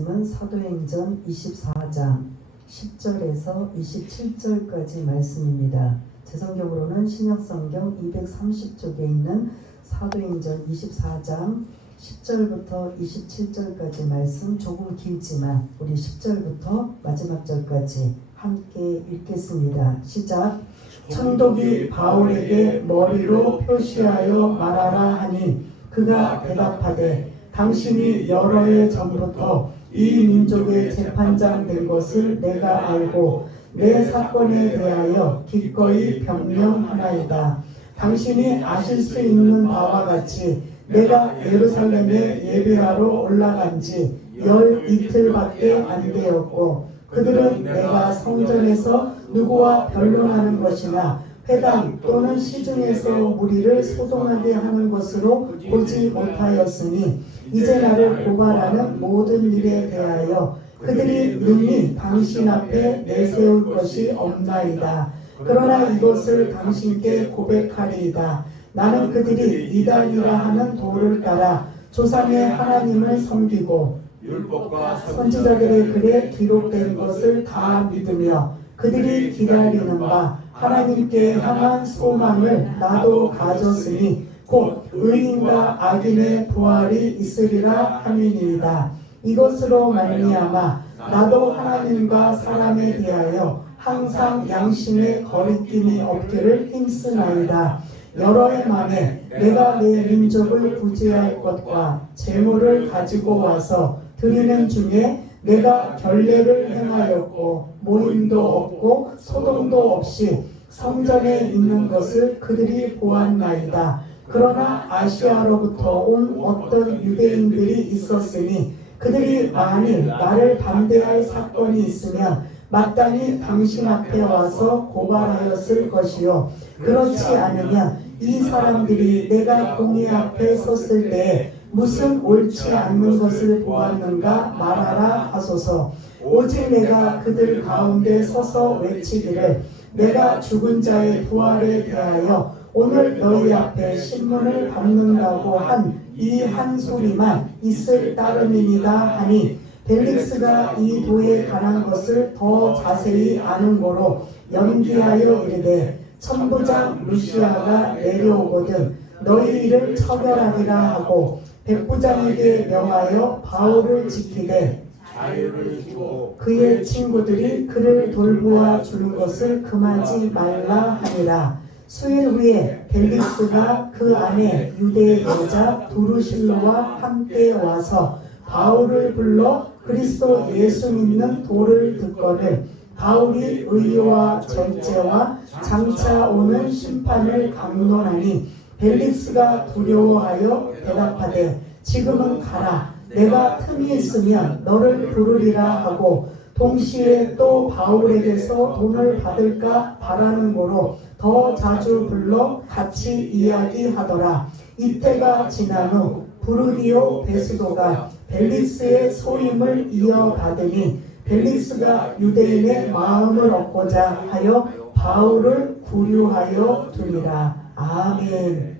말씀은 사도행전 24장 10절에서 27절까지 말씀입니다. 제 성경으로는 신약성경 230쪽에 있는 사도행전 24장 10절부터 27절까지 말씀, 조금 길지만 우리 10절부터 마지막 절까지 함께 읽겠습니다. 시작. 청독이 바울에게 머리로 표시하여 말하라 하니 그가 대답하되 당신이 여러 해 전부터 이 민족의 재판장 된 것을 내가 알고 내 사건에 대하여 기꺼이 변명하나이다. 당신이 아실 수 있는 바와 같이 내가 예루살렘에 예배하러 올라간 지 열 이틀밖에 안 되었고 그들은 내가 성전에서 누구와 변론하는 것이나 회당 또는 시중에서 무리를 소동하게 하는 것으로 보지 못하였으니 이제 나를 고발하는 모든 일에 대하여 그들이 능히 당신 앞에 내세울 것이 없나이다. 그러나 이것을 당신께 고백하리이다. 나는 그들이 이단이라 하는 도를 따라 조상의 하나님을 섬기고 율법과 선지자들의 글에 기록된 것을 다 믿으며 그들이 기다리는 바 하나님께 향한 소망을 나도 가졌으니 곧 의인과 악인의 부활이 있으리라 함이니이다. 이것으로 말미암아 나도 하나님과 사람에 대하여 항상 양심의 거리낌이 없기를 힘쓰나이다. 여러 해 만에 내가 내 민족을 구제할 것과 재물을 가지고 와서 드리는 중에 내가 결례를 행하였고 모임도 없고 소동도 없이 성전에 있는 것을 그들이 보았나이다. 그러나 아시아로부터 온 어떤 유대인들이 있었으니 그들이 만일 나를 반대할 사건이 있으면 마땅히 당신 앞에 와서 고발하였을 것이요 그렇지 않으면 이 사람들이 내가 공의 앞에 섰을 때에 무슨 옳지 않는 것을 보았는가 말하라 하소서. 오직 내가 그들 가운데 서서 외치기를 내가 죽은 자의 부활에 대하여 오늘 너희 앞에 신문을 받는다고 한 이 한 소리만 있을 따름이니라 하니 벨릭스가 이 도에 관한 것을 더 자세히 아는 고로 연기하여 이르되 천부장 루시아가 내려오거든 너희 일을 처벌하리라 하고 백부장에게 명하여 바울을 지키되 자유를 주고 그의 친구들이 그를 돌보아 주는 것을 금하지 말라 하니라. 수일 후에 벨릭스가 그 안에 유대의 여자 두루실로와 함께 와서 바울을 불러 그리스도 예수 믿는 도를 듣거늘 바울이 의와 절제와 장차 오는 심판을 강론하니 벨릭스가 두려워하여 대답하되 지금은 가라. 내가 틈이 있으면 너를 부르리라 하고 동시에 또 바울에게서 돈을 받을까 바라는 고로 더 자주 불러 같이 이야기하더라. 이때가 지난 후 부르디오 베스도가 벨릭스의 소임을 이어받으니 벨릭스가 유대인의 마음을 얻고자 하여 바울을 구류하여 두니라. 아멘.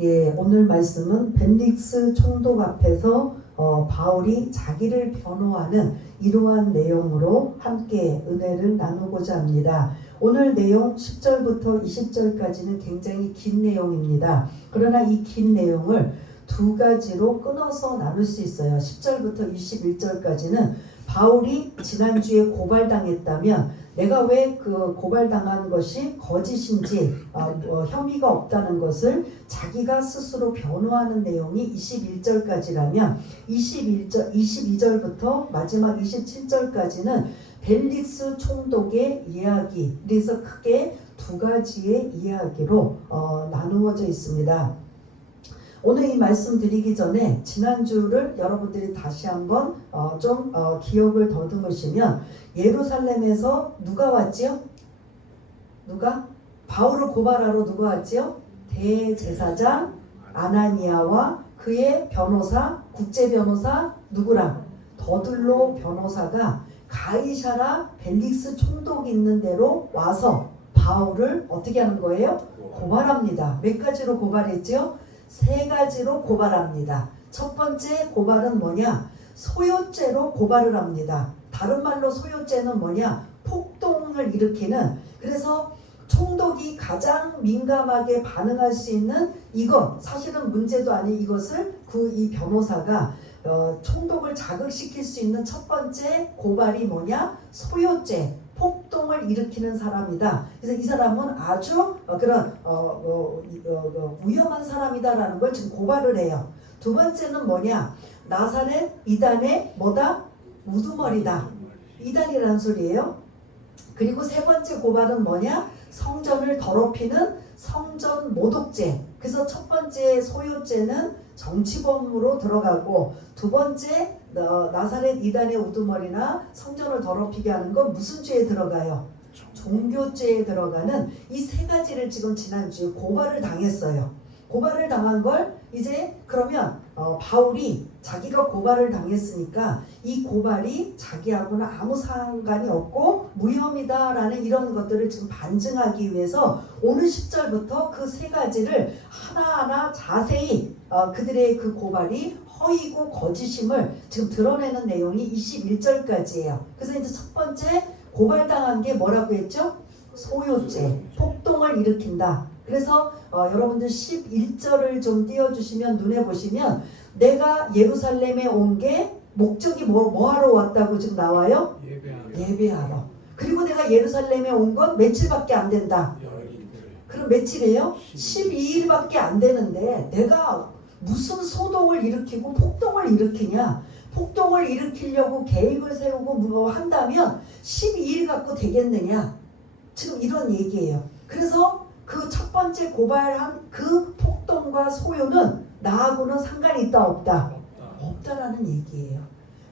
예, 오늘 말씀은 벨릭스 총독 앞에서 바울이 자기를 변호하는 이러한 내용으로 함께 은혜를 나누고자 합니다. 오늘 내용 10절부터 20절까지는 굉장히 긴 내용입니다. 그러나 이 긴 내용을 두 가지로 끊어서 나눌 수 있어요. 10절부터 21절까지는 바울이 지난주에 고발당했다면 내가 왜 그 고발당한 것이 거짓인지 혐의가 없다는 것을 자기가 스스로 변호하는 내용이 21절까지라면 22절부터 마지막 27절까지는 벨릭스 총독의 이야기, 그래서 크게 두 가지의 이야기로 나누어져 있습니다. 오늘 이 말씀 드리기 전에 지난주를 여러분들이 다시 한번 좀 기억을 더듬으시면 예루살렘에서 누가 왔지요? 누가? 바울을 고발하러 누가 왔지요? 대제사장 아나니아와 그의 변호사, 국제변호사 누구랑? 더둘로 변호사가 가이사라 벨릭스 총독이 있는 데로 와서 바울을 어떻게 하는 거예요? 고발합니다. 몇 가지로 고발했지요? 세 가지로 고발합니다. 첫 번째 고발은 뭐냐? 소요죄로 고발을 합니다. 다른 말로 소요죄는 뭐냐? 폭동을 일으키는, 그래서 총독이 가장 민감하게 반응할 수 있는 이것, 사실은 문제도 아닌 이것을 이 변호사가 총독을 자극시킬 수 있는 첫 번째 고발이 뭐냐? 소요죄, 폭동을 일으키는 사람이다. 그래서 이 사람은 아주 그런 위험한 사람이다라는 걸 지금 고발을 해요. 두 번째는 뭐냐? 나사렛 이단의 뭐다? 우두머리다. 이단이라는 소리예요. 그리고 세 번째 고발은 뭐냐? 성전을 더럽히는 성전 모독죄. 그래서 첫 번째 소요죄는 정치범으로 들어가고, 두 번째 나사렛 이단의 우두머리나 성전을 더럽히게 하는 건 무슨 죄에 들어가요? 종교죄에 들어가는 이 세 가지를 지금 지난주에 고발을 당했어요. 고발을 당한 걸 이제 그러면 바울이 자기가 고발을 당했으니까 이 고발이 자기하고는 아무 상관이 없고 무혐의다라는 이런 것들을 지금 반증하기 위해서 오늘 10절부터 그 세 가지를 하나하나 자세히 그들의 그 고발이 허위고 거짓임을 지금 드러내는 내용이 21절까지예요. 그래서 이제 첫 번째 고발당한 게 뭐라고 했죠? 소요죄, 폭동을 일으킨다. 그래서 여러분들 11절을 좀 띄워주시면 눈에 보시면 내가 예루살렘에 온 게 목적이 뭐 하러 왔다고 지금 나와요? 예배하러. 그리고 내가 예루살렘에 온 건 며칠밖에 안 된다. 그럼 며칠이에요? 12일밖에 안 되는데 내가 무슨 소동을 일으키고 폭동을 일으키냐? 폭동을 일으키려고 계획을 세우고 뭐 한다면 12일 갖고 되겠느냐? 지금 이런 얘기예요. 그래서 그 첫 번째 고발한 그 폭동과 소요는 나하고는 상관이 있다 없다? 없다라는 얘기예요.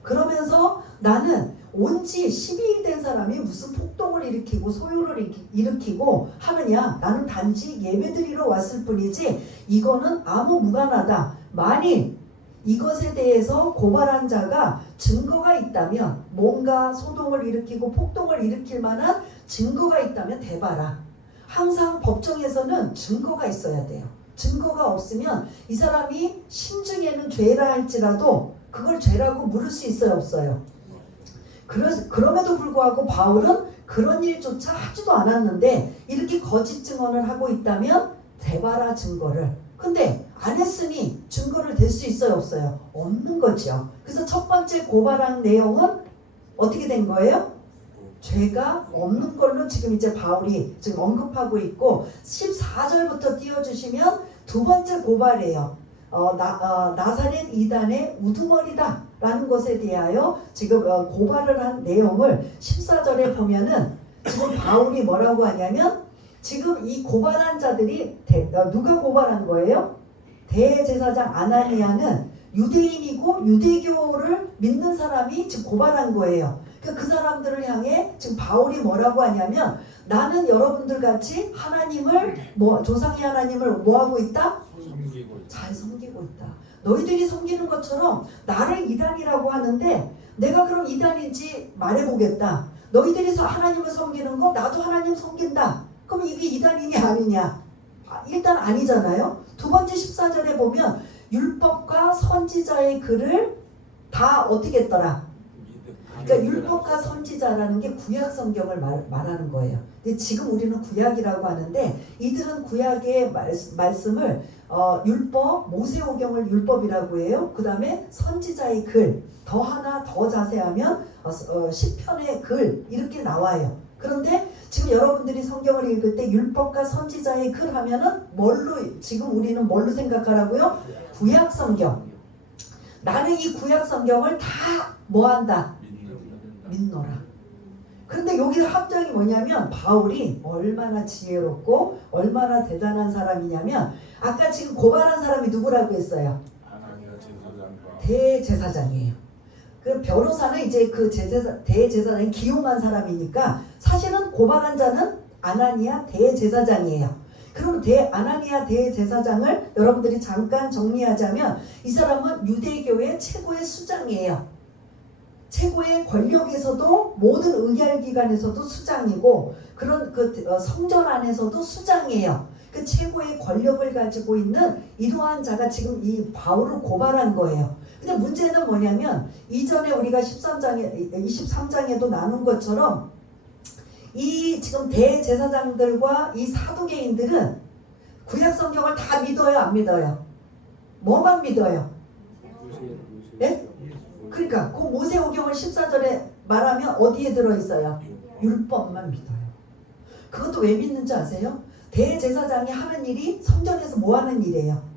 그러면서 나는 온지 12일 된 사람이 무슨 폭동을 일으키고 소요를 일으키고 하느냐? 나는 단지 예배드리러 왔을 뿐이지 이거는 아무 무관하다. 만일 이것에 대해서 고발한 자가 증거가 있다면, 뭔가 소동을 일으키고 폭동을 일으킬 만한 증거가 있다면 대봐라. 항상 법정에서는 증거가 있어야 돼요. 증거가 없으면 이 사람이 심중에는 죄라 할지라도 그걸 죄라고 물을 수 있어요, 없어요? 그럼에도 불구하고 바울은 그런 일조차 하지도 않았는데 이렇게 거짓 증언을 하고 있다면 대봐라 증거를. 근데 안 했으니 증거를 댈 수 있어요, 없어요? 없는 거죠. 그래서 첫 번째 고발한 내용은 어떻게 된 거예요? 죄가 없는 걸로 지금 이제 바울이 지금 언급하고 있고, 14절부터 띄워주시면 두 번째 고발이에요. 나사렛 이단의 우두머리다 라는 것에 대하여 지금 고발을 한 내용을 14절에 보면은 지금 바울이 뭐라고 하냐면, 지금 이 고발한 자들이 누가 고발한 거예요? 대제사장 아나니아는 유대인이고 유대교를 믿는 사람이 지금 고발한 거예요. 그 사람들을 향해 지금 바울이 뭐라고 하냐면, 나는 여러분들 같이 하나님을 조상의 하나님을 뭐하고 있다? 잘 섬기고 있다. 너희들이 섬기는 것처럼 나를 이단이라고 하는데 내가 그럼 이단인지 말해보겠다. 너희들이 하나님을 섬기는 거 나도 하나님 섬긴다. 그럼 이게 이단이냐 아니냐? 일단 아니잖아요. 두 번째 14절에 보면 율법과 선지자의 글을 다 어떻게 했더라? 그러니까 율법과 선지자라는 게 구약 성경을 말하는 거예요. 근데 지금 우리는 구약이라고 하는데 이들은 구약의 말씀을 율법, 모세오경을 율법이라고 해요. 그 다음에 선지자의 글, 더 하나 더 자세하면 시편의 글 이렇게 나와요. 그런데 지금 여러분들이 성경을 읽을 때 율법과 선지자의 글 하면은 지금 우리는 뭘로 생각하라고요? 구약 성경. 나는 이 구약 성경을 다 뭐한다? 믿노라. 그런데 여기 함정이 뭐냐면 바울이 얼마나 지혜롭고 얼마나 대단한 사람이냐면, 아까 지금 고발한 사람이 누구라고 했어요? 대제사장이에요. 그 변호사는 이제 그 대제사장이 기용한 사람이니까 사실은 고발한 자는 아나니아 대제사장이에요. 그럼 아나니아 대제사장을 여러분들이 잠깐 정리하자면, 이 사람은 유대교의 최고의 수장이에요. 최고의 권력에서도 모든 의결기관에서도 수장이고, 그런 성전 안에서도 수장이에요. 그 최고의 권력을 가지고 있는 이러한 자가 지금 이 바울을 고발한 거예요. 근데 문제는 뭐냐면 이전에 우리가 23장에도 나눈 것처럼 이 지금 대제사장들과 이 사두개인들은 구약 성경을 다 믿어요, 안 믿어요? 뭐만 믿어요? 네? 그러니까 그 모세오경을 14절에 말하면 어디에 들어있어요? 율법만 믿어요. 그것도 왜 믿는지 아세요? 대제사장이 하는 일이 성전에서 뭐 하는 일이에요?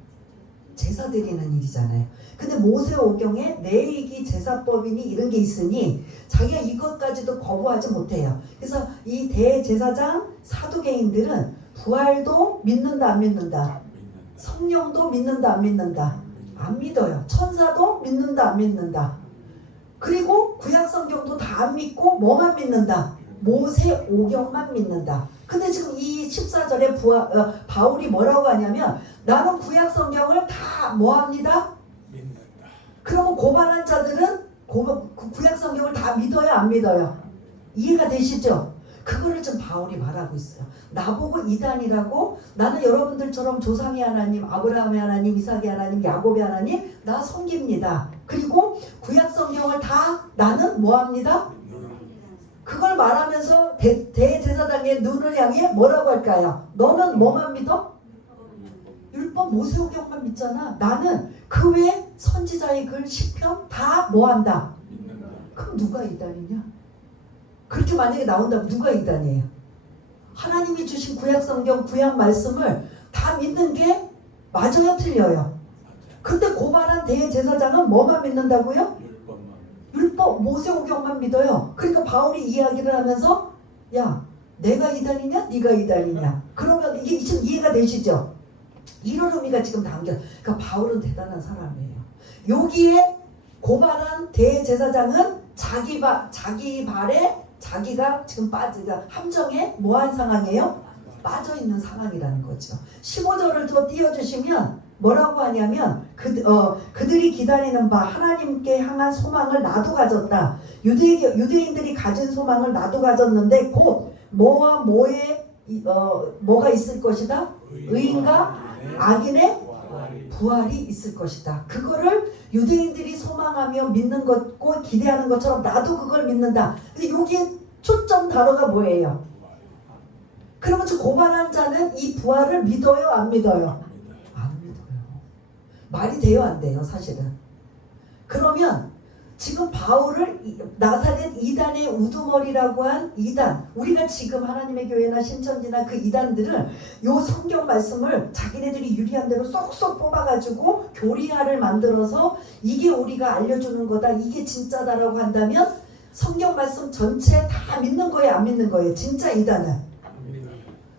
제사 드리는 일이잖아요. 근데 모세오경에 레위기 제사법이니 이런 게 있으니 자기가 이것까지도 거부하지 못해요. 그래서 이 대제사장 사두개인들은 부활도 믿는다 안 믿는다? 성령도 믿는다 안 믿는다? 안 믿어요. 천사도 믿는다 안 믿는다? 그리고 구약 성경도 다 안 믿고 뭐만 믿는다? 모세오경만 믿는다. 근데 지금 이 14절에 바울이 뭐라고 하냐면 나는 구약 성경을 다 뭐합니다? 믿는다. 그러면 고발한 자들은 구약 성경을 다 믿어요 안 믿어요? 이해가 되시죠? 그거를 좀 바울이 말하고 있어요. 나보고 이단이라고? 나는 여러분들처럼 조상의 하나님, 아브라함의 하나님, 이삭의 하나님, 야곱의 하나님 나 섬깁니다. 그리고 구약 성경을 다 나는 뭐합니다? 그걸 말하면서 대제사장의 눈을 향해 뭐라고 할까요? 너는 뭐만 믿어? 율법 모세오경만 믿잖아. 나는 그 외 선지자의 글 시편 다 뭐한다? 그럼 누가 이단이냐? 그렇게 만약에 나온다면 누가 이단이에요? 하나님이 주신 구약 성경 구약 말씀을 다 믿는 게 맞아요 틀려요? 근데 고발한 대제사장은 뭐만 믿는다고요? 율법 모세오경만 믿어요. 그러니까 바울이 이야기를 하면서 야 내가 이단이냐 네가 이단이냐 그러면 이게 지금 이해가 되시죠? 이런 의미가 지금 담겨. 그러니까 바울은 대단한 사람이에요. 여기에 고발한 대제사장은 자기 발에 자기가 지금 함정에 뭐한 상황이에요? 빠져있는 상황이라는 거죠. 15절을 더 띄워주시면 뭐라고 하냐면 그들이 기다리는 바 하나님께 향한 소망을 나도 가졌다. 유대인들이 가진 소망을 나도 가졌는데 곧 뭐와 뭐가 있을 것이다? 의인과 악인의 부활이 있을 것이다. 그거를 유대인들이 소망하며 믿는 것고 기대하는 것처럼 나도 그걸 믿는다. 근데 여기에 초점 단어가 뭐예요? 그러면 저 고발한 자는 이 부활을 믿어요 안 믿어요? 안 믿어요. 말이 돼요 안 돼요 사실은? 그러면 지금 바울을 나사렛 이단의 우두머리라고 한 이단, 우리가 지금 하나님의 교회나 신천지나 그 이단들은 요 성경 말씀을 자기네들이 유리한 대로 쏙쏙 뽑아가지고 교리화를 만들어서 이게 우리가 알려주는 거다, 이게 진짜다라고 한다면 성경 말씀 전체 다 믿는 거예요 안 믿는 거예요? 진짜 이단은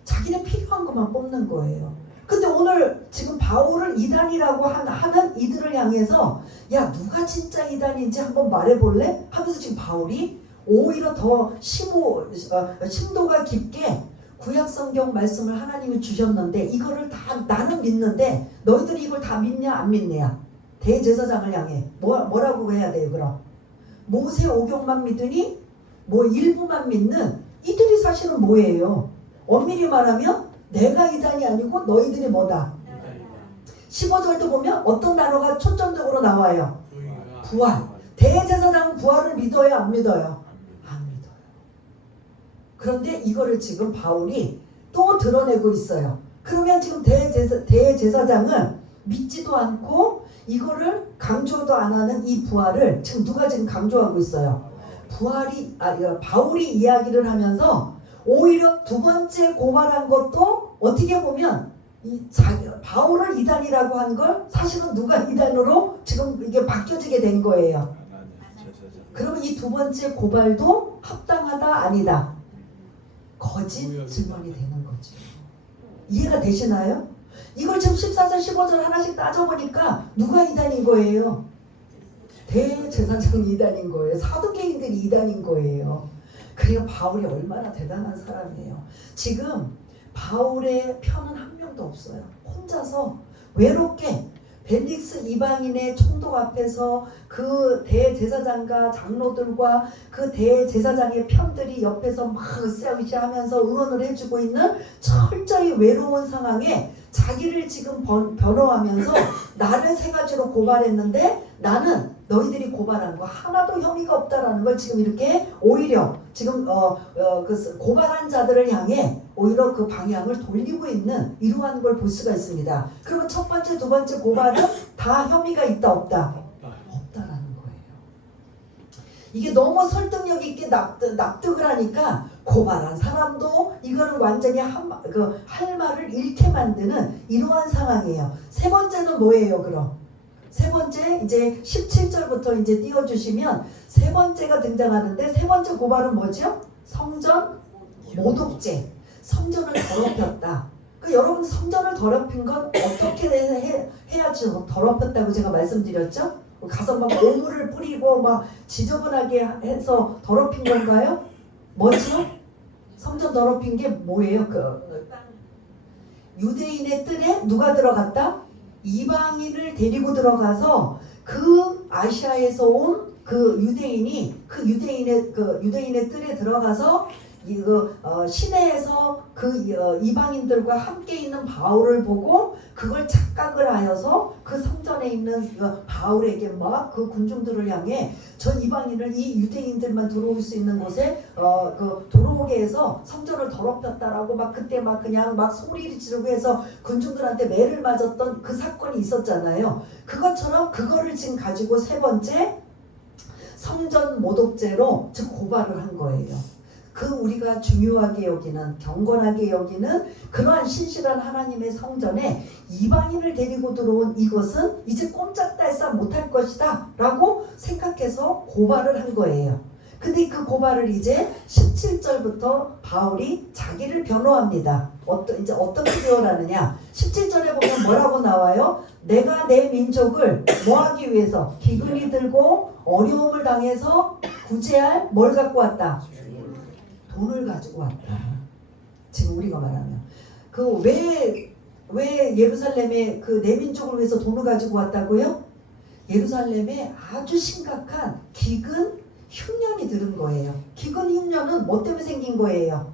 자기네 필요한 것만 뽑는 거예요. 근데 오늘 지금 바울을 이단이라고 하는 이들을 향해서 야 누가 진짜 이단인지 한번 말해볼래? 하면서 지금 바울이 오히려 더 심도가 깊게 구약성경 말씀을 하나님이 주셨는데 이거를 다 나는 믿는데 너희들이 이걸 다 믿냐 안 믿냐? 대제사장을 향해 뭐라고 해야 돼요 그럼? 모세오경만 믿으니 뭐 일부만 믿는 이들이 사실은 뭐예요? 엄밀히 말하면 내가 이단이 아니고 너희들이 뭐다? 15절도 보면 어떤 단어가 초점적으로 나와요? 부활. 대제사장은 부활을 믿어요 안 믿어요? 안 믿어요. 그런데 이거를 지금 바울이 또 드러내고 있어요. 그러면 지금 대제사장은 믿지도 않고 이거를 강조도 안 하는 이 부활을 지금 누가 지금 강조하고 있어요? 바울이 이야기를 하면서 오히려 두 번째 고발한 것도 어떻게 보면 바울을 이단이라고 한 걸 사실은 누가 이단으로 지금 이게 바뀌어지게 된 거예요. 그러면 이 두 번째 고발도 합당하다 아니다? 거짓 증언이 되는 거죠. 이해가 되시나요? 이걸 지금 14절 15절 하나씩 따져보니까 누가 이단인 거예요? 대제사장이 이단인 거예요. 사두개인들이 이단인 거예요. 그리고 바울이 얼마나 대단한 사람이에요. 지금 바울의 편은 한 명도 없어요. 혼자서 외롭게 벤딕스 이방인의 총독 앞에서 그 대제사장과 장로들과 그 대제사장의 편들이 옆에서 막 으쌰으쌰하면서 응원을 해주고 있는 철저히 외로운 상황에 자기를 지금 변호하면서 나를 세 가지로 고발했는데 나는 너희들이 고발한 거 하나도 혐의가 없다라는 걸 지금 이렇게 오히려 지금 그 고발한 자들을 향해 오히려 그 방향을 돌리고 있는 이러한 걸 볼 수가 있습니다. 그러면 첫 번째, 두 번째 고발은 다 혐의가 있다 없다? 없다라는 거예요. 이게 너무 설득력 있게 납득을 하니까 고발한 사람도 이거는 완전히 할 말을 잃게 만드는 이러한 상황이에요. 세 번째는 뭐예요, 그럼? 세 번째 이제 17절부터 이제 띄워주시면 세 번째가 등장하는데 세 번째 고발은 뭐죠? 성전 모독죄. 성전을 더럽혔다. 여러분 성전을 더럽힌 건 어떻게 해야지 더럽혔다고 제가 말씀드렸죠? 가서 막 오물을 뿌리고 막 지저분하게 해서 더럽힌 건가요? 뭐죠? 성전 더럽힌 게 뭐예요? 유대인의 뜰에 누가 들어갔다? 이방인을 데리고 들어가서 그 아시아에서 온 그 유대인이 그 유대인의 뜰에 들어가서 시내에서 그 이방인들과 함께 있는 바울을 보고 그걸 착각을 하여서 그 성전에 있는 바울에게 막 그 군중들을 향해 저 이방인을 이 유대인들만 들어올 수 있는 곳에 들어오게 해서 성전을 더럽혔다라고 막 그때 막 그냥 막 소리를 지르고 해서 군중들한테 매를 맞았던 그 사건이 있었잖아요. 그것처럼 그거를 지금 가지고 세 번째 성전 모독죄로 즉 고발을 한 거예요. 그 우리가 중요하게 여기는 경건하게 여기는 그러한 신실한 하나님의 성전에 이방인을 데리고 들어온 이것은 이제 꼼짝달싹 못할 것이다 라고 생각해서 고발을 한 거예요. 근데 그 고발을 이제 17절부터 바울이 자기를 변호합니다. 이제 어떻게 변호하느냐? 17절에 보면 뭐라고 나와요? 내가 내 민족을 뭐하기 위해서 기근이 들고 어려움을 당해서 구제할 뭘 갖고 왔다? 돈을 가지고 왔다. 지금 우리가 말하면 왜 예루살렘에 그 내 민족을 위해서 돈을 가지고 왔다고요? 예루살렘에 아주 심각한 기근 흉년이 들은 거예요. 기근 흉년은 뭐 때문에 생긴 거예요?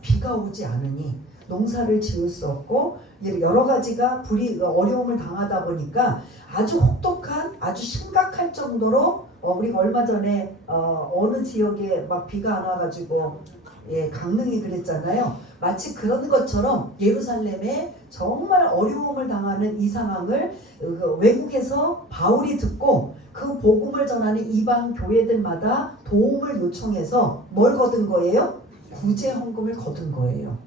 비가 오지 않으니 농사를 지을 수 없고 여러 가지가 어려움을 당하다 보니까 아주 혹독한 아주 심각할 정도로 우리가 얼마 전에 어느 지역에 막 비가 안 와가지고 강릉이 그랬잖아요. 마치 그런 것처럼 예루살렘에 정말 어려움을 당하는 이 상황을 외국에서 바울이 듣고 그 복음을 전하는 이방 교회들마다 도움을 요청해서 뭘 거둔 거예요? 구제 헌금을 거둔 거예요.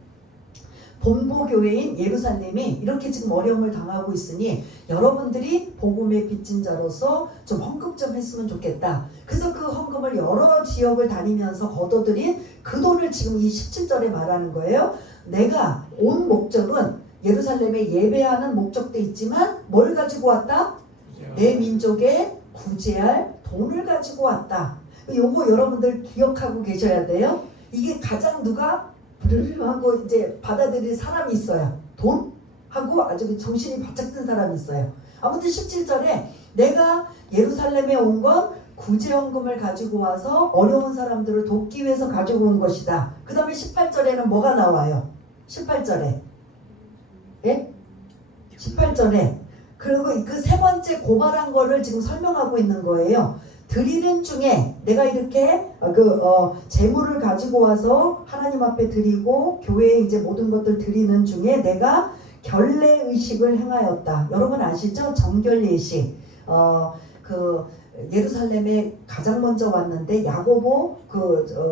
본보 교회인 예루살렘이 이렇게 지금 어려움을 당하고 있으니 여러분들이 복음의 빚진 자로서 좀 헌금 좀 했으면 좋겠다. 그래서 그 헌금을 여러 지역을 다니면서 거둬들인 그 돈을 지금 이 17절에 말하는 거예요. 내가 온 목적은 예루살렘에 예배하는 목적도 있지만 뭘 가지고 왔다? 내 민족에 구제할 돈을 가지고 왔다. 요거 여러분들 기억하고 계셔야 돼요. 이게 가장 누가 하고 이제 받아들일 사람이 있어요. 돈? 하고 아주 정신이 바짝 든 사람이 있어요. 아무튼 17절에 내가 예루살렘에 온 건 구제헌금을 가지고 와서 어려운 사람들을 돕기 위해서 가지고 온 것이다. 그 다음에 18절에는 뭐가 나와요? 18절에 18절에 그리고 그 세 번째 고발한 거를 지금 설명하고 있는 거예요. 드리는 중에 내가 이렇게 재물을 가지고 와서 하나님 앞에 드리고 교회에 이제 모든 것들 드리는 중에 내가 결례 의식을 행하였다. 여러분 아시죠? 정결 예식. 예루살렘에 가장 먼저 왔는데 야고보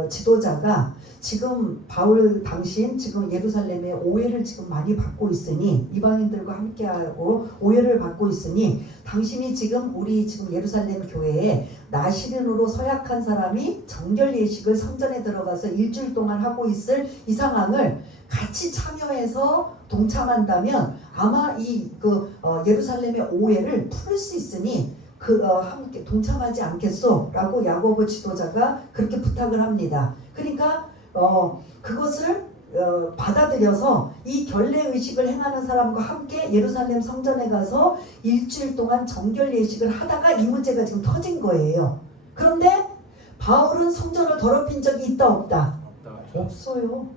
지도자가 지금 바울 당신 지금 예루살렘에 오해를 지금 많이 받고 있으니 이방인들과 함께하고 오해를 받고 있으니 당신이 지금 우리 지금 예루살렘 교회에 나시린으로 서약한 사람이 정결 예식을 성전에 들어가서 일주일 동안 하고 있을 이 상황을 같이 참여해서 동참한다면 아마 예루살렘의 오해를 풀을 수 있으니 함께 동참하지 않겠소? 라고 야고보 지도자가 그렇게 부탁을 합니다. 그러니까 그것을 받아들여서 이 결례 의식을 행하는 사람과 함께 예루살렘 성전에 가서 일주일 동안 정결 예식을 하다가 이 문제가 지금 터진 거예요. 그런데 바울은 성전을 더럽힌 적이 있다 없다? 없어요.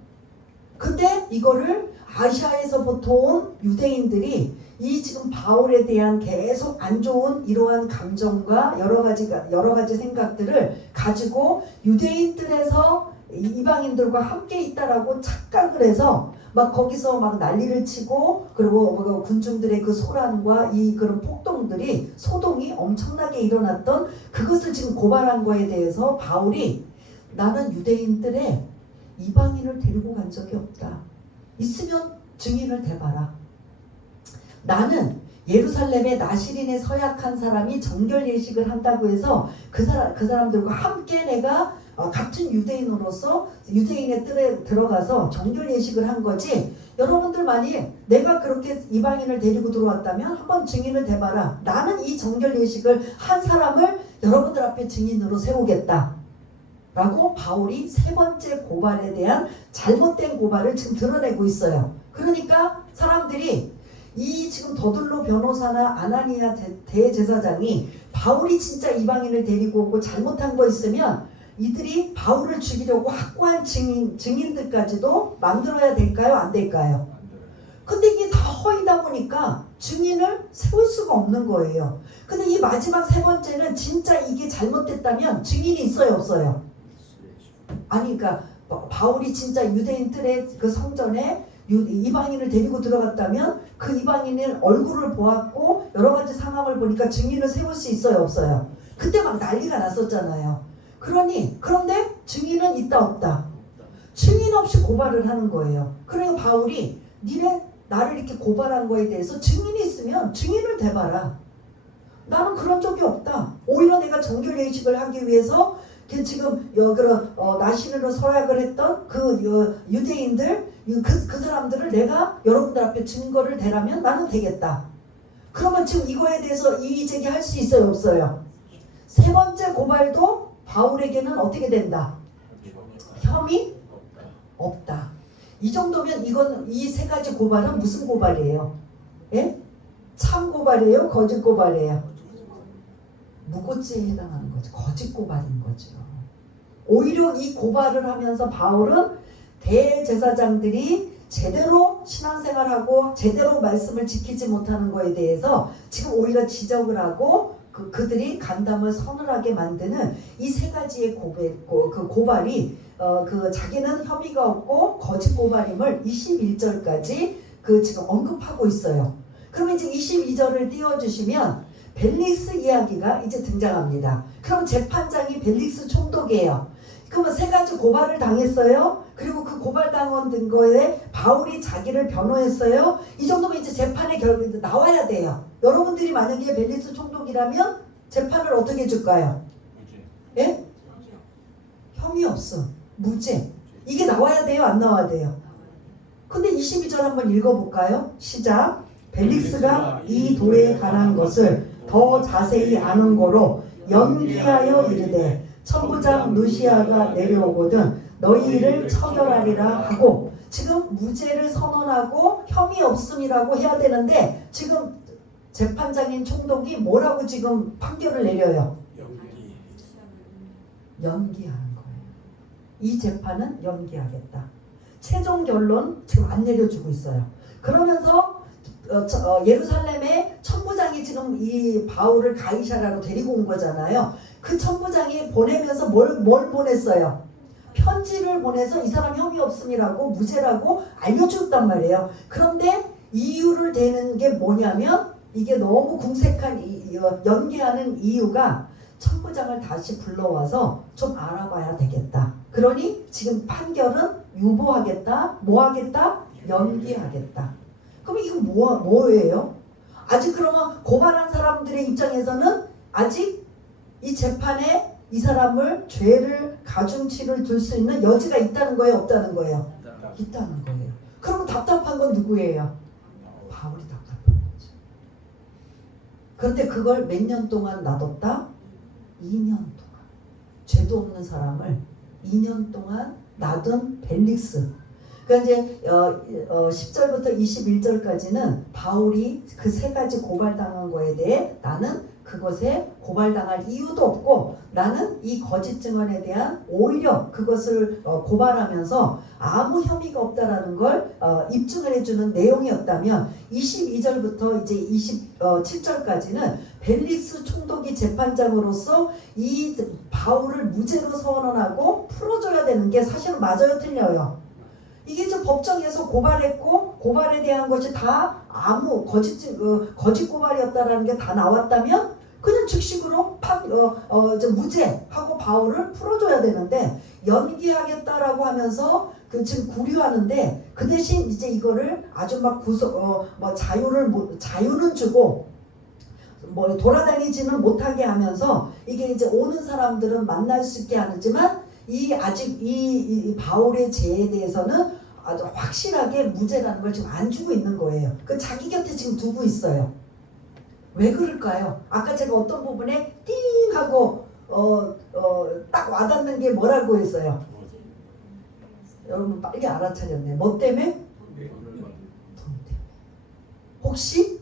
근데 이거를 아시아에서부터 온 유대인들이 이 지금 바울에 대한 계속 안 좋은 이러한 감정과 여러 가지 생각들을 가지고 유대인들에서 이방인들과 함께 있다라고 착각을 해서 막 거기서 막 난리를 치고, 그리고 군중들의 그 소란과 이 그런 폭동들이 소동이 엄청나게 일어났던 그것을 지금 고발한 거에 대해서 바울이 나는 유대인들의 이방인을 데리고 간 적이 없다. 있으면 증인을 대봐라. 나는 예루살렘에 나시린에 서약한 사람이 정결 예식을 한다고 해서 그 사람들과 함께 내가 같은 유대인으로서 유대인의 뜰에 들어가서 정결 예식을 한 거지. 여러분들 만약 내가 그렇게 이방인을 데리고 들어왔다면 한번 증인을 대봐라. 나는 이 정결 예식을 한 사람을 여러분들 앞에 증인으로 세우겠다 라고 바울이 세 번째 고발에 대한 잘못된 고발을 지금 드러내고 있어요. 그러니까 사람들이 이 지금 더둘로 변호사나 아나니아 대제사장이 바울이 진짜 이방인을 데리고 오고 잘못한 거 있으면 이들이 바울을 죽이려고 확고한 증인들까지도 만들어야 될까요? 안 될까요? 근데 이게 다 허위다 보니까 증인을 세울 수가 없는 거예요. 근데 이 마지막 세 번째는 진짜 이게 잘못됐다면 증인이 있어요? 없어요? 아니 그러니까 바울이 진짜 유대인 틀의 그 성전에 이방인을 데리고 들어갔다면 그 이방인의 얼굴을 보았고 여러 가지 상황을 보니까 증인을 세울 수 있어요? 없어요? 그때 막 난리가 났었잖아요. 그런데 증인은 있다 없다? 증인 없이 고발을 하는 거예요. 그러니까 바울이 니네 나를 이렇게 고발한 거에 대해서 증인이 있으면 증인을 대봐라. 나는 그런 적이 없다. 오히려 내가 정결 예식을 하기 위해서 지금 나시린으로 서약을 했던 그 유대인들 그 사람들을 내가 여러분들 앞에 증거를 대라면 나는 되겠다. 그러면 지금 이거에 대해서 이의 제기할 수 있어요? 없어요? 세 번째 고발도 바울에게는 어떻게 된다? 혐의? 없다. 이 정도면 이 세 가지 고발은 무슨 고발이에요? 예? 참 고발이에요? 거짓 고발이에요? 무고죄에 해당하는 거죠. 거짓 고발인 거죠. 오히려 이 고발을 하면서 바울은 대제사장들이 제대로 신앙생활하고 제대로 말씀을 지키지 못하는 거에 대해서 지금 오히려 지적을 하고 그들이 간담을 서늘하게 만드는 이 세 가지의 고발이 자기는 혐의가 없고 거짓 고발임을 21절까지 지금 언급하고 있어요. 그러면 이제 22절을 띄워주시면 벨릭스 이야기가 이제 등장합니다. 그럼 재판장이 벨릭스 총독이에요. 그러면 세 가지 고발을 당했어요. 그리고 그 고발당한 거에 바울이 자기를 변호했어요. 이 정도면 이제 재판의 결과가 나와야 돼요. 여러분들이 만약에 벨릭스 총독이라면 재판을 어떻게 해줄까요? 예? 혐의 없어. 무죄. 이게 나와야 돼요? 안 나와야 돼요? 근데 22절 한번 읽어볼까요? 시작. 벨릭스가 이 도에 관한 것을 더 자세히 아는 거로 연기하여 이르되 천부장 루시아가 내려오거든 너희를 처벌하리라 하고, 지금 무죄를 선언하고 혐의 없음이라고 해야 되는데 지금 재판장인 총독이 뭐라고 지금 판결을 내려요? 연기하는 거예요. 이 재판은 연기하겠다. 최종 결론 지금 안 내려주고 있어요. 그러면서 예루살렘의 천부장이 지금 이 바울을 가이사라로 데리고 온 거잖아요. 그 천부장이 보내면서 뭘 보냈어요? 편지를 보내서 이 사람 혐의 없음이라고 무죄라고 알려줬단 말이에요. 그런데 이유를 대는 게 뭐냐면 이게 너무 궁색한 연기하는 이유가 천부장을 다시 불러와서 좀 알아봐야 되겠다. 그러니 지금 판결은 유보하겠다. 뭐 하겠다? 연기하겠다. 그럼 이거 뭐예요? 아직 그러면 고발한 사람들의 입장에서는 아직 이 재판에 이 사람을 죄를 가중치를 둘 수 있는 여지가 있다는 거예요? 없다는 거예요? 있다는 거예요. 그러면 답답한 건 누구예요? 바울이 답답한 거죠. 그런데 그걸 몇 년 동안 놔뒀다? 2년 동안. 죄도 없는 사람을 2년 동안 놔둔 벨릭스. 그러니까 이제 10절부터 21절까지는 바울이 그 세 가지 고발당한 거에 대해 나는 그것에 고발당할 이유도 없고 나는 이 거짓 증언에 대한 오히려 그것을 고발하면서 아무 혐의가 없다라는 걸 입증을 해주는 내용이었다면 22절부터 이제 27절까지는 벨릭스 총독이 재판장으로서 이 바울을 무죄로 선언하고 풀어줘야 되는 게 사실은 맞아요, 틀려요? 이게 이제 법정에서 고발했고 고발에 대한 것이 다 아무 거짓 고발이었다라는 게 다 나왔다면 그냥 즉식으로 무죄하고 바울을 풀어줘야 되는데 연기하겠다라고 하면서 지금 구류하는데 그 대신 이제 이거를 아주 막 자유는 주고 돌아다니지는 못하게 하면서 이게 이제 오는 사람들은 만날 수 있게 하지만 아직 이 바울의 죄에 대해서는 아주 확실하게 무죄라는 걸 지금 안 주고 있는 거예요. 그 자기 곁에 지금 두고 있어요. 왜 그럴까요? 아까 제가 어떤 부분에 띵 하고 딱 와닿는 게 뭐라고 했어요? 여러분 빨리 알아차렸네. 뭐 때문에? 돈 때문에. 혹시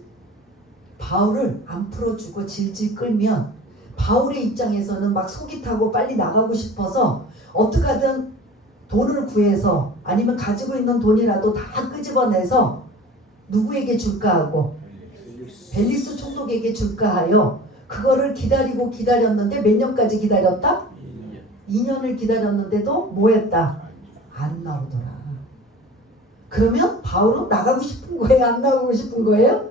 바울을 안 풀어주고 질질 끌면 바울의 입장에서는 막 속이 타고 빨리 나가고 싶어서 어떻게 하든 돈을 구해서 아니면 가지고 있는 돈이라도 다 끄집어내서 누구에게 줄까 하고 벨릭스 총독에게 줄까 하여 그거를 기다렸는데 몇 년까지 기다렸다? 2년을 기다렸는데도 뭐 했다? 안 나오더라. 그러면 바울은 나가고 싶은 거예요? 안 나가고 싶은 거예요?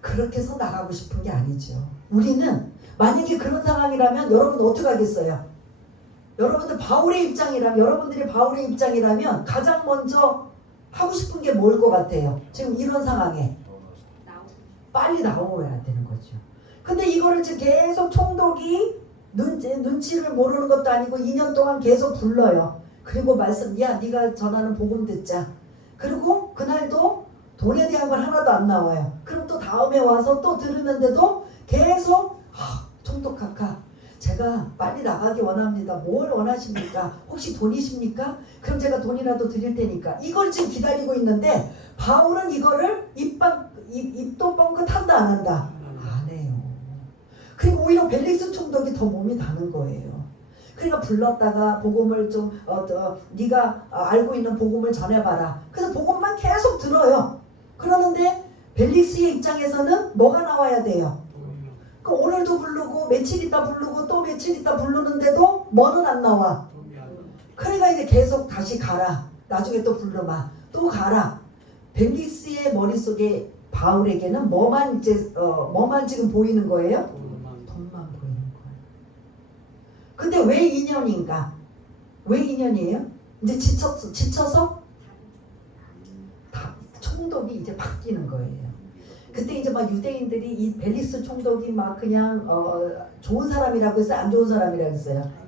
그렇게 해서 나가고 싶은 게 아니죠. 우리는 만약에 그런 상황이라면 여러분 어떻게 하겠어요? 여러분들이 바울의 입장이라면 가장 먼저 하고 싶은 게 뭘 것 같아요? 지금 이런 상황에 빨리 나오야 되는 거죠. 근데 이거를 지금 계속 총독이 눈치를 모르는 것도 아니고 2년 동안 계속 불러요. 그리고 네가 전하는 복음 듣자. 그리고 그날도 돈에 대한 건 하나도 안 나와요. 그럼 또 다음에 와서 또 들으는데도 계속 총독 카카 제가 빨리 나가기 원합니다. 뭘 원하십니까? 혹시 돈이십니까? 그럼 제가 돈이라도 드릴 테니까. 이걸 지금 기다리고 있는데 바울은 이거를 입도 뻥긋한다 안 한다? 안 해요. 그리고 오히려 벨릭스 총독이 더 몸이 다는 거예요. 그러니까 불렀다가 복음을 좀 네가 알고 있는 복음을 전해봐라. 그래서 복음만 계속 들어요. 그러는데 벨릭스의 입장에서는 뭐가 나와야 돼요? 오늘도 부르고 며칠 있다 부르고 또 며칠 있다 부르는데도 뭐는 안 나와. 그러니까 이제 계속 다시 가라. 나중에 또 불러봐. 또 가라. 벨릭스의 머릿속에 바울에게는 뭐만 지금 보이는 거예요? 돈만 보이는 거예요. 근데 왜 2년인가? 왜 2년이에요? 이제 지쳐서 총독이 이제 바뀌는 거예요. 그때 이제 막 유대인들이 이 벨릭스 총독이 막 그냥 좋은 사람이라고 했어요? 안 좋은 사람이라고 했어요?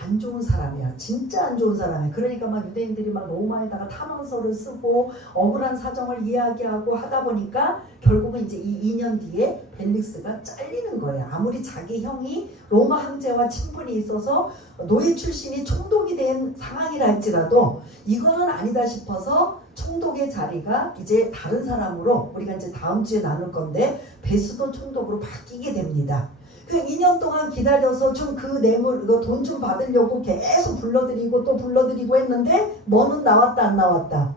안 좋은 사람이야. 진짜 안 좋은 사람이야. 그러니까 막 유대인들이 막 로마에다가 탐험서를 쓰고 억울한 사정을 이야기하고 하다 보니까 결국은 이제 이 2년 뒤에 벨릭스가 잘리는 거예요. 아무리 자기 형이 로마 황제와 친분이 있어서 노예 출신이 총독이 된 상황이라 할지라도 이거는 아니다 싶어서 총독의 자리가 이제 다른 사람으로 우리가 이제 다음 주에 나눌 건데 베스도 총독으로 바뀌게 됩니다. 그 2년 동안 기다려서 좀 그 뇌물, 돈 좀 받으려고 계속 불러드리고 또 불러드리고 했는데 뭐는 나왔다 안 나왔다?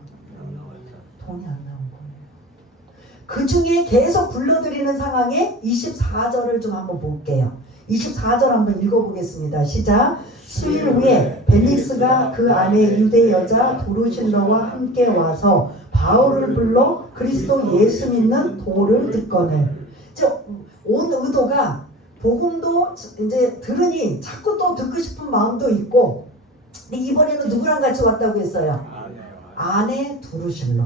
돈이 안 나온 거예요. 그 중에 계속 불러드리는 상황에 24절을 좀 한번 볼게요. 24절 한번 읽어보겠습니다. 시작. 수일 후에 벨릭스가 그 안에 유대 여자 도르실러와 함께 와서 바울을 불러 그리스도 예수 믿는 도를 듣거늘. 온 의도가 복음도 이제 들으니 자꾸 또 듣고 싶은 마음도 있고, 근데 이번에는 누구랑 같이 왔다고 했어요? 아내 두루실로.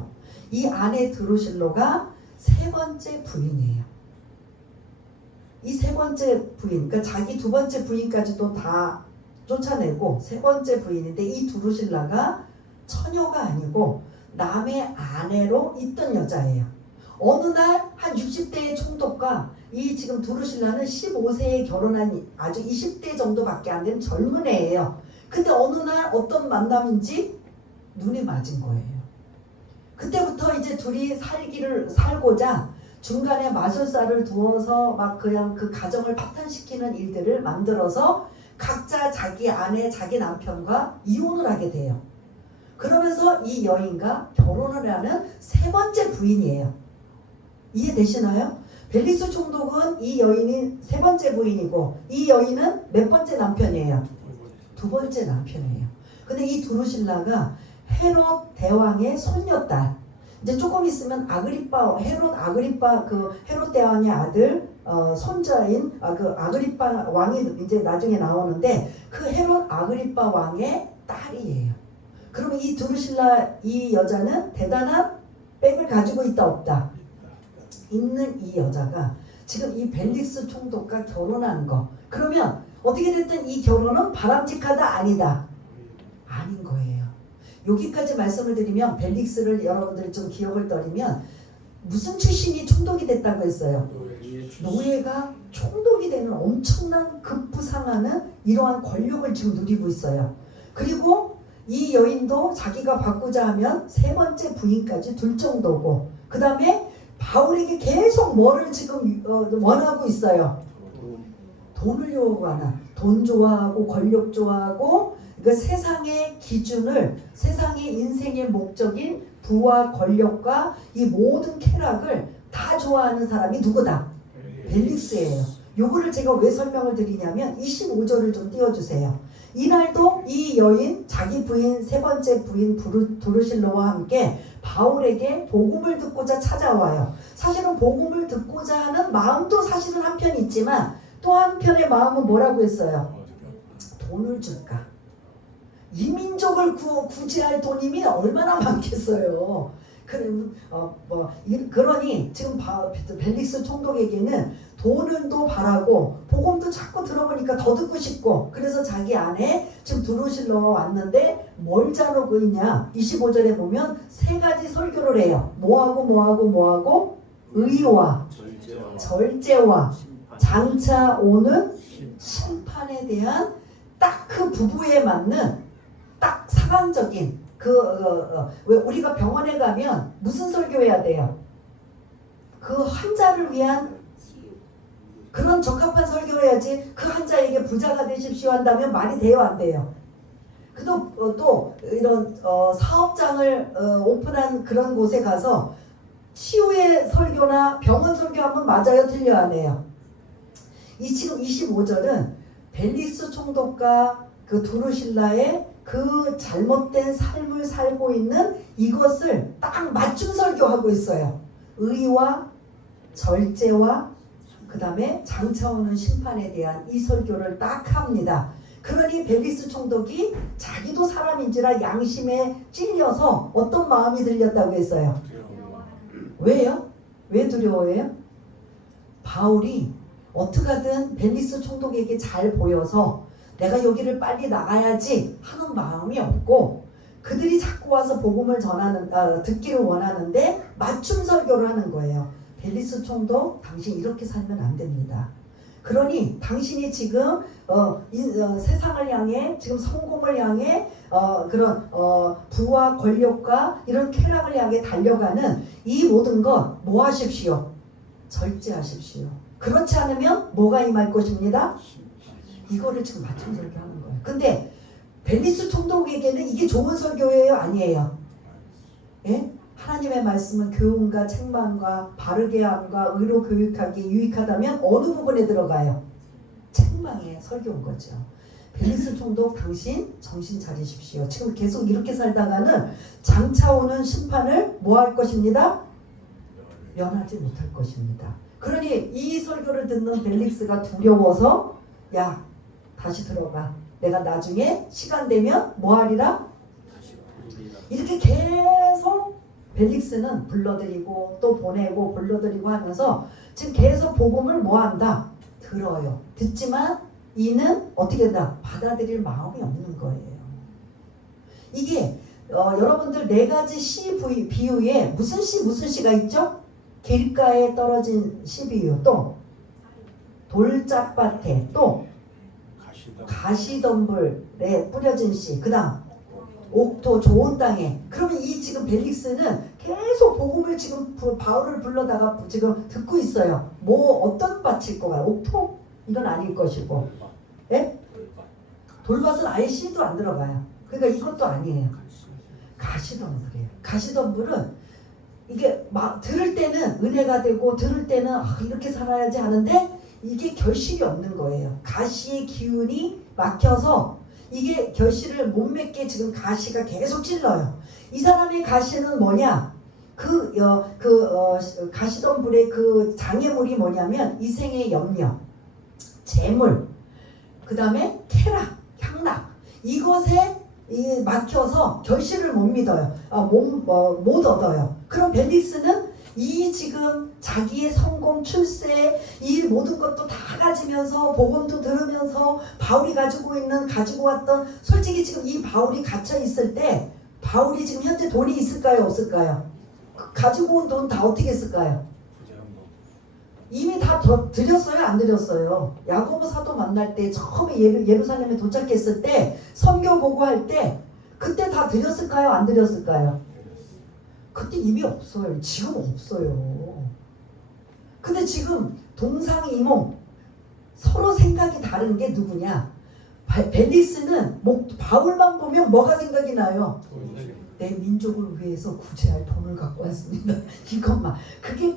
이 아내 두루실로가 세 번째 부인이에요. 이 세 번째 부인, 그러니까 자기 두 번째 부인까지도 다 쫓아내고 세 번째 부인인데 이 두루실라가 처녀가 아니고 남의 아내로 있던 여자예요. 어느 날 한 60대의 총독과 이 지금 두루실라는 15세에 결혼한 아주 20대 정도밖에 안 된 젊은 애예요. 근데 어느 날 어떤 만남인지 눈이 맞은 거예요. 그때부터 이제 둘이 살고자 중간에 마술사를 두어서 막 그냥 그 가정을 파탄시키는 일들을 만들어서 각자 자기 아내, 자기 남편과 이혼을 하게 돼요. 그러면서 이 여인과 결혼을 하는 세 번째 부인이에요. 이해되시나요? 벨릭스 총독은 이 여인이 세 번째 부인이고 이 여인은 몇 번째 남편이에요? 두 번째 남편이에요. 근데 이 두루실라가 헤롯 대왕의 손녀딸. 이제 조금 있으면 헤롯 대왕의 아들 손자인 그 아그리빠 왕이 이제 나중에 나오는데 그 헤롯 아그리빠 왕의 딸이에요. 그러면 이 두루실라 이 여자는 대단한 백을 가지고 있다 없다? 있는 이 여자가 지금 이 벨릭스 총독과 결혼한 거. 그러면 어떻게 됐든 이 결혼은 바람직하다 아니다? 아닌 거예요. 여기까지 말씀을 드리면 벨릭스를 여러분들이 좀 기억을 떠리면 무슨 출신이 총독이 됐다고 했어요? 노예가 총독이 되는 엄청난 급부상하는 이러한 권력을 지금 누리고 있어요. 그리고 이 여인도 자기가 바꾸자 하면 세 번째 부인까지 둘 정도고 그 다음에 바울에게 계속 뭐를 지금 원하고 있어요? 돈을 요구하는, 돈 좋아하고 권력 좋아하고 그 세상의 기준을, 세상의 인생의 목적인 부와 권력과 이 모든 쾌락을 다 좋아하는 사람이 누구다? 벨릭스예요. 요거를 제가 왜 설명을 드리냐면 25절을 좀 띄워주세요. 이날도 이 여인 자기 부인 세 번째 부인 두루실로와 함께 바울에게 복음을 듣고자 찾아와요. 사실은 복음을 듣고자 하는 마음도 사실은 한편 있지만 또 한편의 마음은 뭐라고 했어요? 돈을 줄까? 이 민족을 구제할 돈이면 얼마나 많겠어요. 그러니 지금 벨릭스 총독에게는 돈을 또 바라고 복음도 자꾸 들어보니까 더 듣고 싶고 그래서 자기 아내 지금 두루실러 왔는데 뭘 자르고 있냐? 25절에 보면 세 가지 설교를 해요. 뭐하고? 의와 절제와 장차 오는 심판에 대한 딱 그 부부에 맞는 딱 상황적인 왜 우리가 병원에 가면 무슨 설교해야 돼요? 그 환자를 위한 그런 적합한 설교를 해야지 그 환자에게 부자가 되십시오 한다면 말이 돼요 안 돼요? 또 이런 사업장을 오픈한 그런 곳에 가서 치유의 설교나 병원 설교하면 맞아요 틀려 안 해요? 지금 25절은 벨릭스 총독과 그 두루실라의 그 잘못된 삶을 살고 있는 이것을 딱 맞춤 설교하고 있어요. 의와 절제와 그 다음에 장차 오는 심판에 대한 이 설교를 딱 합니다. 그러니 벨릭스 총독이 자기도 사람인지라 양심에 찔려서 어떤 마음이 들렸다고 했어요? 왜요? 왜 두려워해요? 바울이 어떻게든 벨릭스 총독에게 잘 보여서 내가 여기를 빨리 나가야지 하는 마음이 없고 그들이 자꾸 와서 복음을 듣기를 원하는데 맞춤 설교를 하는 거예요. 벨릭스 총독 당신 이렇게 살면 안 됩니다. 그러니 당신이 지금 세상을 향해 지금 성공을 향해 그런 부와 권력과 이런 쾌락을 향해 달려가는 이 모든 것 뭐 하십시오? 절제하십시오. 그렇지 않으면 뭐가 임할 것입니다? 이거를 지금 맞춤 설교하는 거예요. 근데 벨릭스 총독에게는 이게 좋은 설교예요? 아니에요? 예? 하나님의 말씀은 교훈과 책망과 바르게 함과 의로 교육하기에 유익하다면 어느 부분에 들어가요? 책망에 설교인 거죠. 벨릭스 총독 당신 정신 차리십시오. 지금 계속 이렇게 살다가는 장차 오는 심판을 뭐 할 것입니다? 면하지 못할 것입니다. 그러니 이 설교를 듣는 벨릭스가 두려워서 야 다시 들어가. 내가 나중에 시간 되면 뭐 하리라? 이렇게 계속 벨릭스는 불러들이고 또 보내고 불러들이고 하면서 지금 계속 복음을 뭐 한다? 들어요. 듣지만 이는 어떻게 된다? 받아들일 마음이 없는 거예요. 이게 여러분들 네 가지 시 비유에 무슨 시가 있죠? 길가에 떨어진 시 비유, 또 돌짝밭에, 또 가시덤불에 뿌려진 씨, 그 다음 옥토 좋은 땅에. 그러면 이 지금 벨릭스는 계속 복음을 지금 바울을 불러다가 지금 듣고 있어요. 뭐 어떤 밭일 거가요? 옥토? 이건 아닐 것이고, 예? 돌밭은 아예 씨도 안 들어가요. 그러니까 이것도 아니에요. 가시덤불이에요. 가시덤불은 이게 막 들을 때는 은혜가 되고 들을 때는 이렇게 살아야지 하는데 이게 결실이 없는 거예요. 가시의 기운이 막혀서 이게 결실을 못 맺게 지금 가시가 계속 찔러요. 이 사람의 가시는 뭐냐? 가시덤불의 그 장애물이 뭐냐면 이생의 염려, 재물, 그 다음에 쾌락, 향락, 이것에 막혀서 결실을 못 믿어요. 못 얻어요. 그럼 벨릭스는 이 지금 자기의 성공, 출세, 이 모든 것도 다 가지면서 복음도 들으면서 바울이 가지고 왔던, 솔직히 지금 이 바울이 갇혀 있을 때 바울이 지금 현재 돈이 있을까요, 없을까요? 가지고 온 돈 다 어떻게 쓸까요? 이미 다 드렸어요, 안 드렸어요? 야고보 사도 만날 때 처음에 예루살렘에 도착했을 때 선교 보고할 때 그때 다 드렸을까요, 안 드렸을까요? 그때 이미 없어요. 지금 없어요. 근데 지금 동상이몽 서로 생각이 다른 게 누구냐? 벨릭스는 바울만 보면 뭐가 생각이 나요? 내 민족을 위해서 구제할 돈을 갖고 왔습니다. 이것만. 그게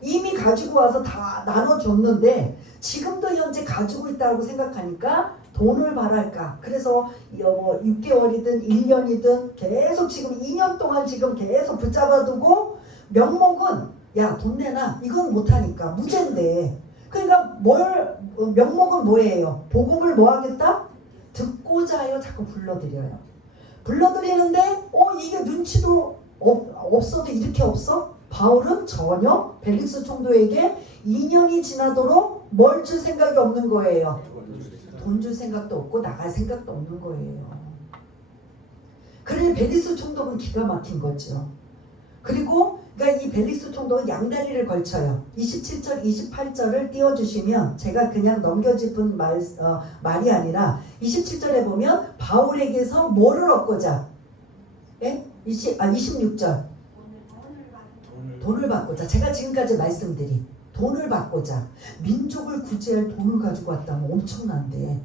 이미 가지고 와서 다 나눠줬는데 지금도 현재 가지고 있다고 생각하니까 돈을 바랄까. 그래서 6개월이든 1년이든 계속 지금 2년 동안 지금 계속 붙잡아두고 명목은 야, 돈 내놔. 이건 못하니까. 무죄인데. 그러니까 명목은 뭐예요? 복음을 뭐 하겠다? 듣고자 하여 자꾸 불러드려요. 불러드리는데 이게 눈치도 없어도 이렇게 없어? 바울은 전혀 벨릭스 총독에게 2년이 지나도록 뭘 줄 생각이 없는 거예요. 돈 줄 생각도 없고 나갈 생각도 없는 거예요. 그래 벨릭스 총독은 기가 막힌 거죠. 그리고 그러니까 이 벨릭스 총독은 양다리를 걸쳐요. 27절, 28절을 띄워주시면 제가 그냥 넘겨짚은 말이 아니라 27절에 보면 바울에게서 뭐를 얻고자? 예? 26절. 돈을 받고자. 제가 지금까지 말씀드린 돈을 받고자. 민족을 구제할 돈을 가지고 왔다면 엄청난데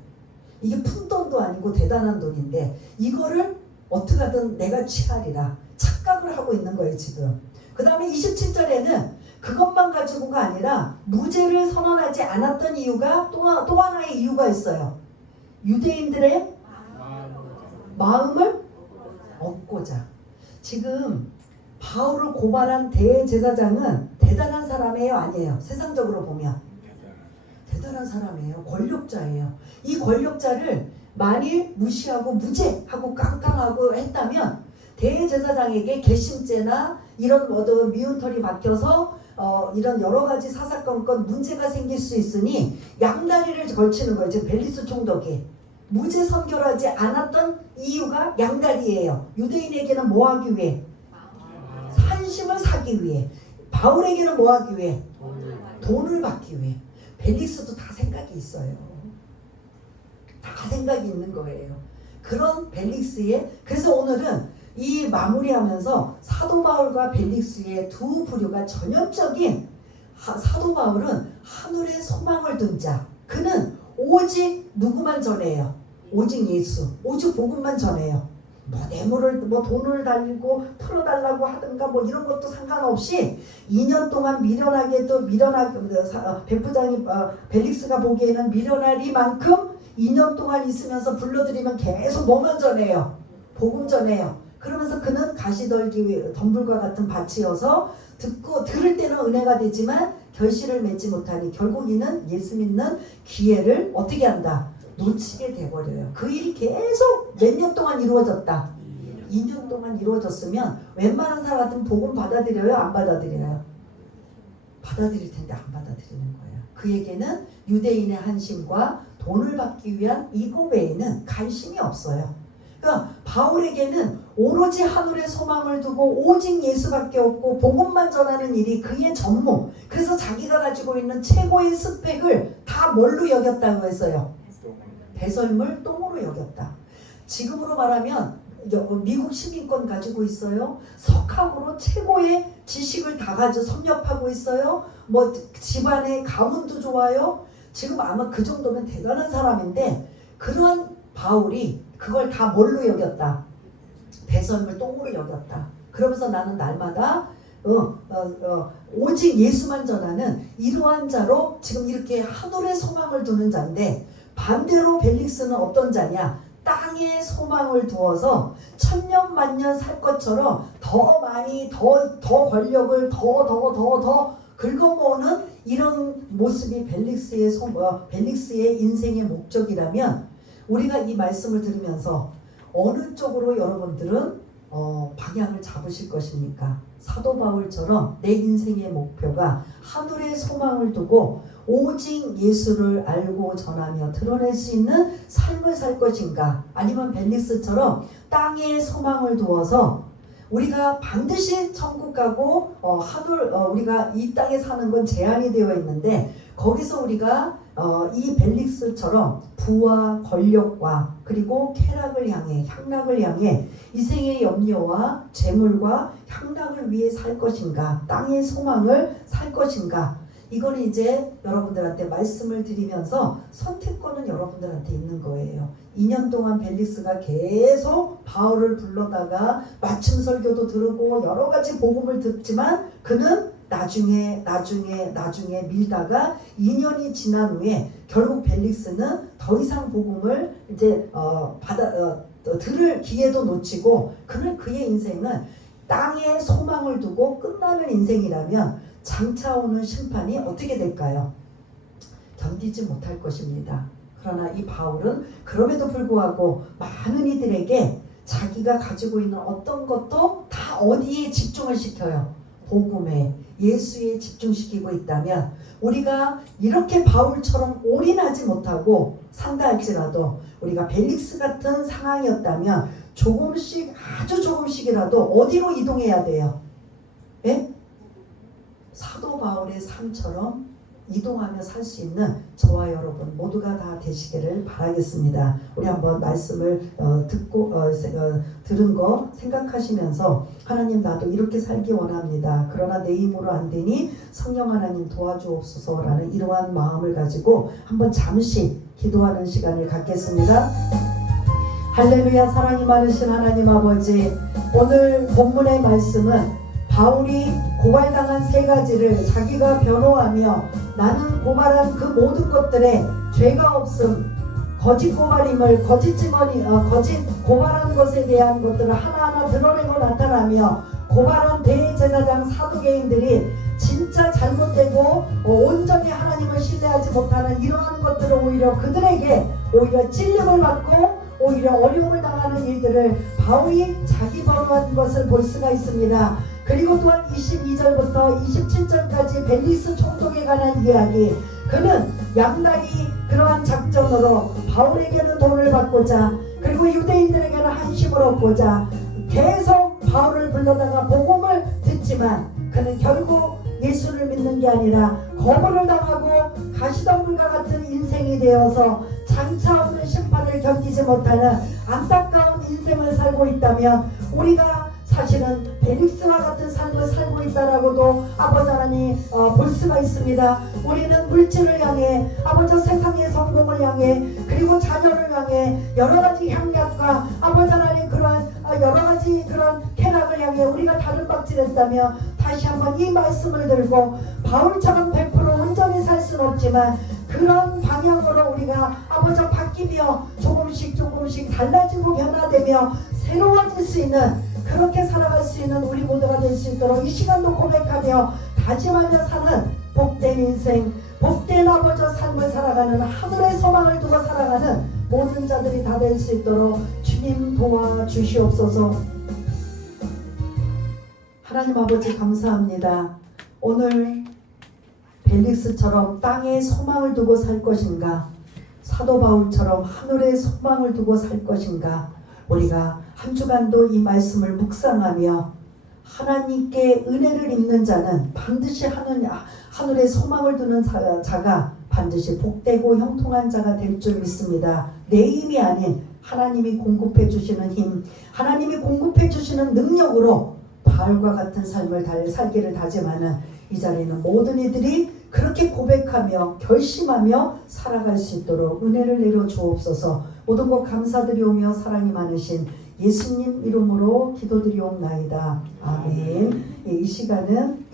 이게 푼돈도 아니고 대단한 돈인데 이거를 어떻게 하든 내가 취하리라 착각을 하고 있는 거예요 지금. 그 다음에 27절에는 그것만 가지고가 아니라 무죄를 선언하지 않았던 이유가 또 하나의 이유가 있어요. 유대인들의 마음을 얻고자. 지금 바울을 고발한 대제사장은 대단한 사람이에요, 아니에요? 세상적으로 보면 대단한 사람이에요. 권력자예요. 이 권력자를 만일 무시하고 무죄하고 깡깡하고 했다면 대제사장에게 괘씸죄나 이런 미운 털이 박혀서 이런 여러 가지 사사건건 문제가 생길 수 있으니 양다리를 걸치는 거예요. 지금 벨릭스 총독이 무죄 선결하지 않았던 이유가 양다리예요. 유대인에게는 뭐 하기 위해? 산심을 사기 위해. 바울에게는 뭐 하기 위해? 돈을 받기 위해. 벨릭스도 다 생각이 있어요. 다 생각이 있는 거예요. 그런 벨릭스의, 그래서 오늘은 이 마무리하면서 사도 바울과 벨릭스의 두 부류가 전형적인, 사도 바울은 하늘에 소망을 둔 자. 그는 오직 누구만 전해요? 오직 예수, 오직 복음만 전해요. 뇌물을 돈을 달고 풀어달라고 하든가 이런 것도 상관없이 2년 동안 백부장이 벨릭스가 보기에는 미련하리만큼 2년 동안 있으면서 불러들이면 계속 뭐만 전해요? 복음 전해요. 그러면서 그는 덤불과 같은 밭이어서 들을 때는 은혜가 되지만 결실을 맺지 못하니 결국 이는 예수 믿는 기회를 어떻게 한다? 놓치게 돼버려요. 그 일이 계속 몇 년 동안 이루어졌다. 2년 동안 이루어졌으면 웬만한 사람 같으면 복음 받아들여요? 안 받아들여요? 받아들일 텐데 안 받아들이는 거예요. 그에게는 유대인의 한심과 돈을 받기 위한 이거 외에는 관심이 없어요. 그러니까 바울에게는 오로지 하늘에 소망을 두고 오직 예수밖에 없고 복음만 전하는 일이 그의 전무. 그래서 자기가 가지고 있는 최고의 스펙을 다 뭘로 여겼다고 했어요? 배설물 똥으로 여겼다. 지금으로 말하면 미국 시민권 가지고 있어요. 석학으로 최고의 지식을 다 가지고 섭렵하고 있어요. 뭐 집안의 가문도 좋아요. 지금 아마 그 정도면 대단한 사람인데 그런 바울이 그걸 다 뭘로 여겼다? 배설물 똥으로 여겼다. 그러면서 나는 날마다 오직 예수만 전하는 이러한 자로 지금 이렇게 하늘에 소망을 두는 자인데, 반대로 벨릭스는 어떤 자냐? 땅에 소망을 두어서 천년 만년 살 것처럼 더 많이 더 권력을 더 긁어모으는 이런 모습이 벨릭스의 인생의 목적이라면, 우리가 이 말씀을 들으면서 어느 쪽으로 여러분들은 방향을 잡으실 것입니까? 사도 바울처럼 내 인생의 목표가 하늘에 소망을 두고 오직 예수를 알고 전하며 드러낼 수 있는 삶을 살 것인가? 아니면 벨릭스처럼 땅에 소망을 두어서 우리가 반드시 천국 가고 우리가 이 땅에 사는 건 제한이 되어 있는데, 거기서 우리가 이 벨릭스처럼 부와 권력과 그리고 쾌락을 향해, 향락을 향해 이 생의 염려와 재물과 향락을 위해 살 것인가? 땅의 소망을 살 것인가? 이거는 이제 여러분들한테 말씀을 드리면서 선택권은 여러분들한테 있는 거예요. 2년 동안 벨릭스가 계속 바울을 불러다가 맞춤 설교도 들으고 여러 가지 복음을 듣지만 그는 나중에 밀다가 2년이 지난 후에 결국 벨릭스는 더 이상 복음을 이제 들을 기회도 놓치고, 그의 인생은 땅에 소망을 두고 끝나는 인생이라면 장차 오는 심판이 어떻게 될까요? 견디지 못할 것입니다. 그러나 이 바울은 그럼에도 불구하고 많은 이들에게 자기가 가지고 있는 어떤 것도 다 어디에 집중을 시켜요? 복음에, 예수에 집중시키고 있다면, 우리가 이렇게 바울처럼 올인하지 못하고 산다 할지라도 우리가 벨릭스 같은 상황이었다면 조금씩, 아주 조금씩이라도 어디로 이동해야 돼요? 예? 사도 바울의 삶처럼 이동하며 살 수 있는 저와 여러분 모두가 다 되시기를 바라겠습니다. 우리 한번 말씀을 들은 거 생각하시면서, 하나님 나도 이렇게 살기 원합니다. 그러나 내 힘으로 안 되니 성령 하나님 도와주옵소서라는 이러한 마음을 가지고 한번 잠시 기도하는 시간을 갖겠습니다. 할렐루야. 사랑이 많으신 하나님 아버지, 오늘 본문의 말씀은 바울이 고발당한 세 가지를 자기가 변호하며 나는 고발한 그 모든 것들에 죄가 없음, 거짓 고발임을, 거짓 고발한 것에 대한 것들을 하나하나 드러내고 나타나며, 고발한 대제사장 사두개인들이 진짜 잘못되고 온전히 하나님을 신뢰하지 못하는 이러한 것들을 오히려 그들에게 오히려 찔림을 받고 오히려 어려움을 당하는 일들을 바울이 자기 변호한 것을 볼 수가 있습니다. 그리고 또한 22절부터 27절까지 벨릭스 총독에 관한 이야기, 그는 양다리 그러한 작전으로 바울에게는 돈을 받고자, 그리고 유대인들에게는 한심을 얻고자 계속 바울을 불러다가 복음을 듣지만, 그는 결국 예수를 믿는 게 아니라 거부를 당하고 가시덤불과 같은 인생이 되어서 장차 오는 심판을 견디지 못하는 안타까운 인생을 살고 있다면, 우리가 사실은 벨릭스와 같은 삶을 살고 있다라고도 아버지 하나님 볼 수가 있습니다. 우리는 물질을 향해, 아버지 세상의 성공을 향해, 그리고 자녀를 향해 여러 가지 향락과 아버지 하나님 그러한 여러 가지 그런 쾌락을 향해 우리가 다른 박질했다며, 다시 한번 이 말씀을 들고 바울처럼 100% 온전히 살 수는 없지만 그런 방향으로 우리가 아버지 바뀌며 조금씩 달라지고 변화되며 새로워질 수 있는, 그렇게 살아갈 수 있는 우리 모두가 될 수 있도록 이 시간도 고백하며 다짐하며 사는 복된 인생, 복된 아버지 삶을 살아가는, 하늘의 소망을 두고 살아가는 모든 자들이 다 될 수 있도록 주님 도와주시옵소서. 하나님 아버지 감사합니다. 오늘 벨릭스처럼 땅에 소망을 두고 살 것인가, 사도 바울처럼 하늘에 소망을 두고 살 것인가, 우리가 한 주간도 이 말씀을 묵상하며 하나님께 은혜를 입는 자는 반드시 하늘에 소망을 두는 자가 반드시 복되고 형통한 자가 될 줄 믿습니다. 내 힘이 아닌 하나님이 공급해 주시는 힘, 하나님이 공급해 주시는 능력으로 바알과 같은 삶을 살기를 다짐하는 이 자리는 모든 이들이 그렇게 고백하며 결심하며 살아갈 수 있도록 은혜를 내려 주옵소서. 모든 것 감사드리오며 사랑이 많으신 예수님 이름으로 기도드리옵나이다. 아멘. 이 시간은